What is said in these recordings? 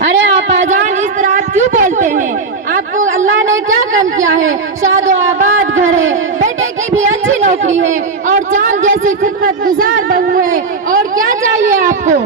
अरे आपाजान, इस तरह आप क्यों बोलते हैं? आपको अल्लाह ने क्या कम किया है? शादो आबाद घर है, बेटे की भी अच्छी नौकरी है और चांद जैसी खिदमतगुजार बहू है, और क्या चाहिए आपको?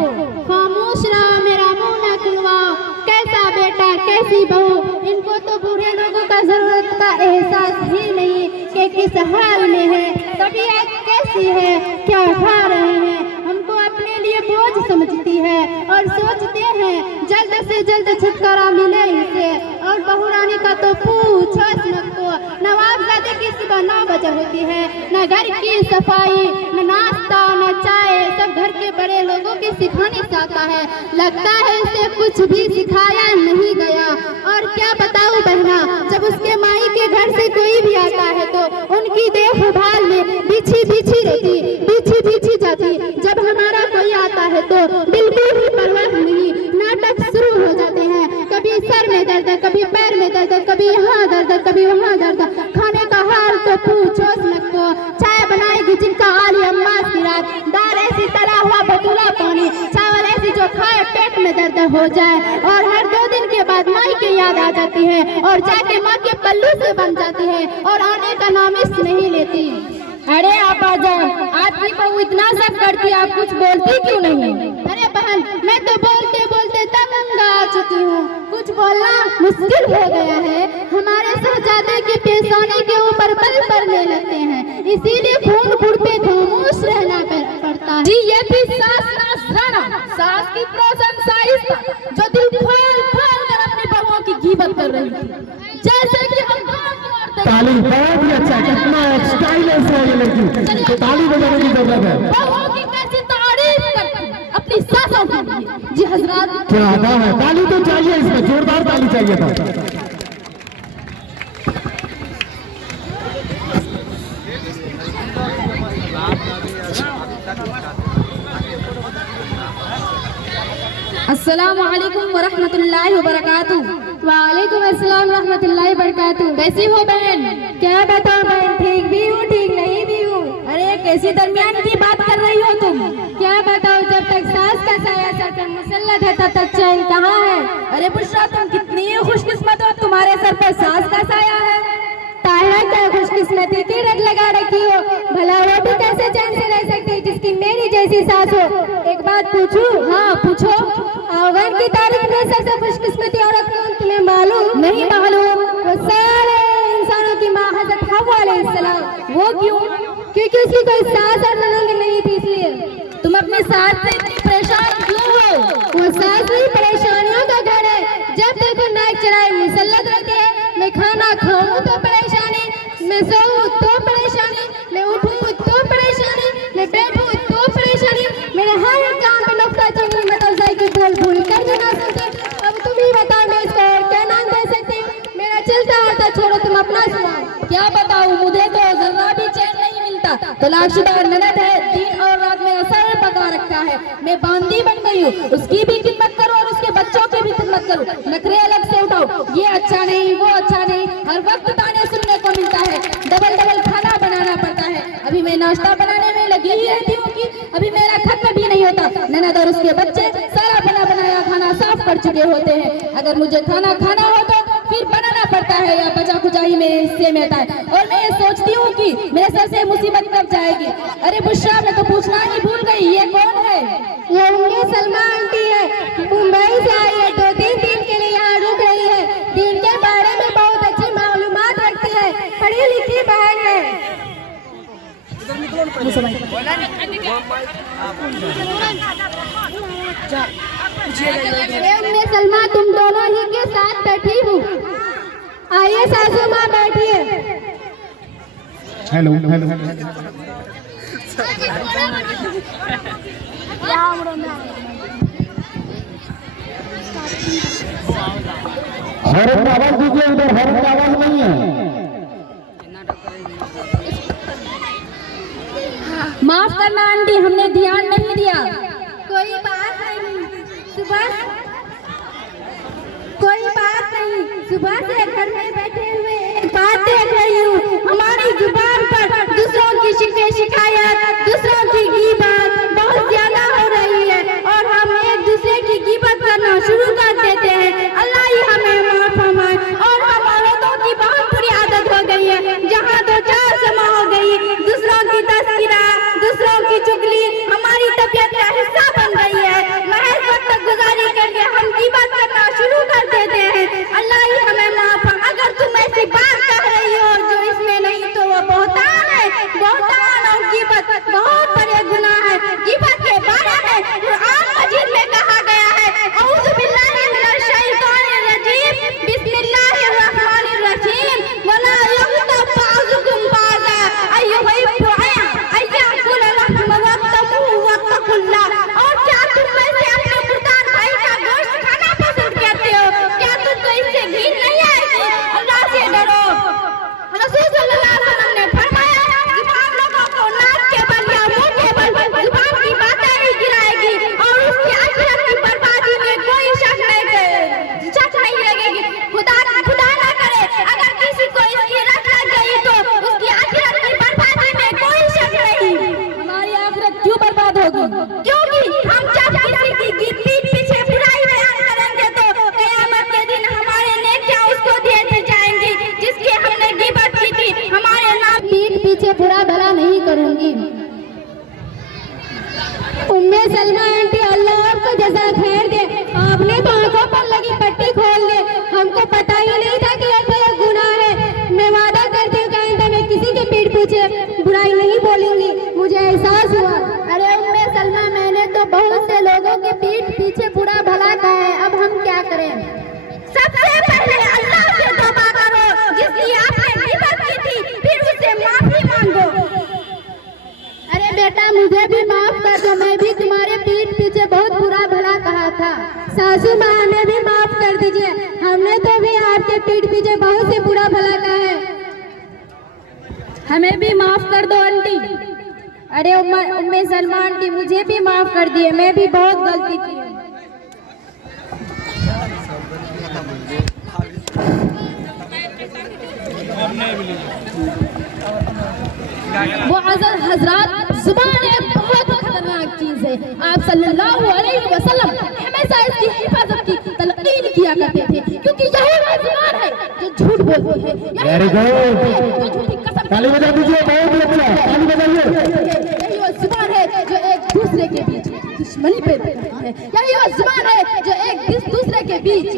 खामोश रहो, मेरा मुंह न खुलवाओ। कैसा बेटा, कैसी बहू, इनको तो बूढ़े लोगों का जरूरत का एहसास ही नहीं कि किस हाल में है, तबीयत कैसी है, क्या खा रहे हैं। हमको अपने लिए बोझ समझती है और सोचते हैं जल्द से जल्द छुटकारा मिले इसे। और बहू रानी का तो पूछो मत को। नवाबजादे की सुबह 9 बजे होती है, न घर की सफाई, न नाश्ता, न चाय, सब घर के बड़े लोगों के सिखाने से आता है। लगता है इसे कुछ भी सिखाया नहीं गया। और क्या बताऊं बहना, जब उसके माई के घर से कोई भी आता है तो उनकी देखभाल में बिछी जाती। जब हमारा कोई आता है तो बिल्कुल ही परवाह नहीं, नाटक शुरू हो जाते हैं। कभी सर में दर्द, कभी पैर में दर्द, कभी यहाँ दर्द, कभी वहाँ दर्द। खाने का हाल तो पूछो मत को। चाय बनाएगी जिनका आली अम्मा की रात, दाल ऐसी तला हुआ भटूरा पानी, चावल ऐसी जो खाए पेट में दर्द हो जाए। और हर 2 दिन के बाद माई की याद आ जाती है और जाके माँ के पल्लू से बन जाती है और आने का नामिश नहीं लेती। अरे आपाजान, आपकी बहू इतना सब करती, आप कुछ बोलती क्यों नहीं? अरे बहन, मैं तो बोलते बोलते तंग आ चुकी हूँ, कुछ बोलना मुश्किल हो गया है। हमारे शहजादे के पेशानी के ऊपर बल पड़ने लगते हैं, इसीलिए खून खुद पे खामोश रहना पड़ता है। जी, ये भी सास की प्रशंसा जो दिल खोल कर अपनी बहुओं की गीबत कर रही थी, जैसे कि हम ताली बहुत ही अच्छा, कितना स्टाइलिश है ये लड़की, तो ताली बजाने की जरूरत है। बहुओं की कैसी तारीफ करती अपनी सासों की। जी हजरात, क्या आता है, ताली तो चाहिए, इसमें जोरदार ताली चाहिए था। अस्सलामु अलैकुम वरहमतुल्लाहि वबरकातुह। वालेकुम अस्सलाम रहमतुल्लाहि बरकातुह। कैसी हो बहन? क्या बताओ बहन, ठीक भी हूँ ठीक नहीं भी हूँ। अरे कैसी दरमियान की बात कर रही हो तुम? क्या बताओ, जब तक सास का साया सर पर मुसल्लत है तब तक चैन कहाँ है। अरे बुशरा, तुम कितनी खुशकिस्मत हो, तुम्हारे सर पर सास का साया है। ताहिरा, क्या खुशकिस्मती की रट लगा रखी हो। भला वो भी कैसे चैन से रह सकती जिसकी मेरी जैसी सास हो। एक बात पूछूं? हाँ पूछो। अवगन की तारीख में सबसे खुशकिस्मती औरत कौन, तुम्हें मालूम? नहीं मालूम। वो सारे इंसानों की माँ हज़रत हव्वा अलैहिस्सलाम। वो क्यों? क्योंकि उसकी कोई सास और ननद नहीं थी, इसलिए। तुम अपने सास से इतनी परेशान क्यों हो? वो सास नहीं, परेशानियों का घर है। जब देखो नाक चढ़ाए मुसल्लत रहती है। मैं खाना खाऊं तो परेशानी, मैं सोऊं तो परेशानी, मैं उठूं तो परेशानी, मैं बैठूं तो परेशानी। मेरे हर काम में नुक्ता चीनी मतलब साइकिल भूल कर भी ना सुनते। अब तुम ही बताओ, मैं इसको और क्या नाम दे सकती हूँ? मेरा चलता आता छोड़ो, तुम अपना सुनाओ। क्या बताऊं, मुझे तो जरा भी चैन नहीं मिलता। तलाकशुदा ननद है, दिन और रात मेरा सर पका रखा है। मैं बांदी बन गई हूँ, उसकी भी खिदमत करो और उसके बच्चों की भी खिदमत करो। नखरे अलग से उठाओ, ये अच्छा नहीं, वो अच्छा नहीं, हर वक्त ताने सुनने को मिलता है। डबल खाना बनाना पड़ता है। अभी मैं नाश्ता बनाने में लगी ही रहती हूँ कि अभी मेरा खत्म भी नहीं होता। ननद और उसके बच्चे सारा बना बनाया खाना साफ कर चुके होते हैं। अगर मुझे खाना खाना हो तो फिर बनाना पड़ता है या बचा खुचाई में हिस्से में आता है। और मैं ये सोचती हूँ कि मेरे सर से मुसीबत कब जाएगी। अरे बुशरा, मैं तो पूछना ही भूल गई, ये कौन है? ये उम्मी सलमा आंटी है, मुंबई से आई है। 2-3 दिन के लिए यहाँ रुक रही है। दिन के बारे में बहुत अच्छी मालूमात रखती है, पढ़ी लिखी बहन है। उम्मी सलमा, तुम दोनों ही के साथ बैठी हूँ। आइए सासू माँ बैठिए। हेलो हॉर्न का आवाज दीजिए, उधर हॉर्न का आवाज नहीं है। माफ करना आंटी, हमने ध्यान नहीं दिया। कोई बात नहीं, सुबह से घर में बैठे हुए एक बात देख रही हूँ। हमारी जुबान पर दूसरों की शिकायत, दूसरों की गीबत बहुत ज्यादा हो रही है और हम लोगों के पीठ पीछे बुरा भला का है, अब हम क्या करें? सबसे पहले अल्लाह से तौबा करो, जिसकी आपने गिबत की थी, फिर उससे माफी मांगो। अरे बेटा, मुझे भी माफ कर दो, मैं भी तुम्हारे पीठ पीछे बहुत बुरा भला कहा था। सासू माँ, हमें भी माफ कर दीजिए, हमने तो भी आपके पीठ पीछे बहुत से बुरा भला कहा है। हमें भी माफ कर दो आंटी। अरे उम्मे सलमा आंटी, मुझे भी माफ कर दिए, मैं भी बहुत गलती की है। वो हजरात, जुबान एक बहुत खतरनाक चीज है। आप सल्लल्लाहु अलैहि वसल्लम हमेशा इसकी हिफाजत की तलकीन किया करते थे, क्योंकि यही वो जुबान है जो झूठ बोलती है, वेरी गुड, जो झूठी कसम ताली बजा दीजिए, बहुत अच्छा, ताली बजाइए। यही वो जुबान है जो एक दूसरे के बीच दुश्मनी पैदा करती है। यही वो जुबान है जो एक दूसरे के बीच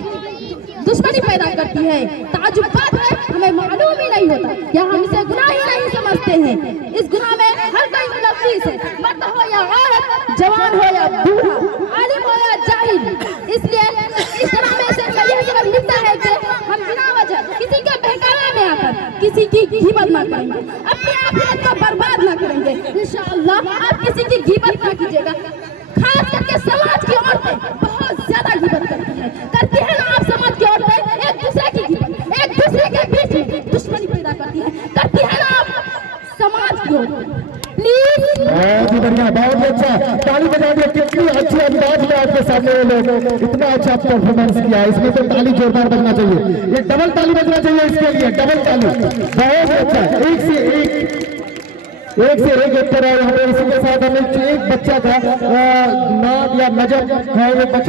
दुश्मनी पैदा करती है। ताजुब बात है, हमें मालूम ही नहीं होता या हम इसे गुनाह ही नहीं समझते हैं। इस गुनाह में हर कोई मुलव्विस है, मर्द हो या औरत, जवान हो या बूढ़ा, आलिम हो या जाहिल। इसलिए इस गुनाह में से यही सबक मिलता है कि हम बिना वजह किसी के बहकावे में आकर किसी की गीबत ना करेंगे, अपनी आखिरत को बर्बाद ना करेंगे। इंशाअल्लाह आप किसी की गीबत ना कीजिएगा। खास करके समाज की औरतें बहुत ज्यादा गीबत करती है ना। आप समाज की औरतें एक दूसरे की गीबत, एक दूसरे के बीच में दुश्मनी पैदा करती है ना आप समाज की औरतें। प्लीज, बहुत ही बढ़िया, बहुत ही अच्छा, ताली बजा दिए। कितनी अच्छी अंदाज में आपके सामने ये लोग इतना अच्छा परफॉर्मेंस किया, इसमें तो ताली जोरदार बजना चाहिए। ये डबल ताली बजना चाहिए इसके लिए, डबल ताली, बहुत अच्छा। एक से एक उत्तर है यहाँ पे। इसी के साथ हमें एक बच्चा का नाम या नजर है, ये बच्चा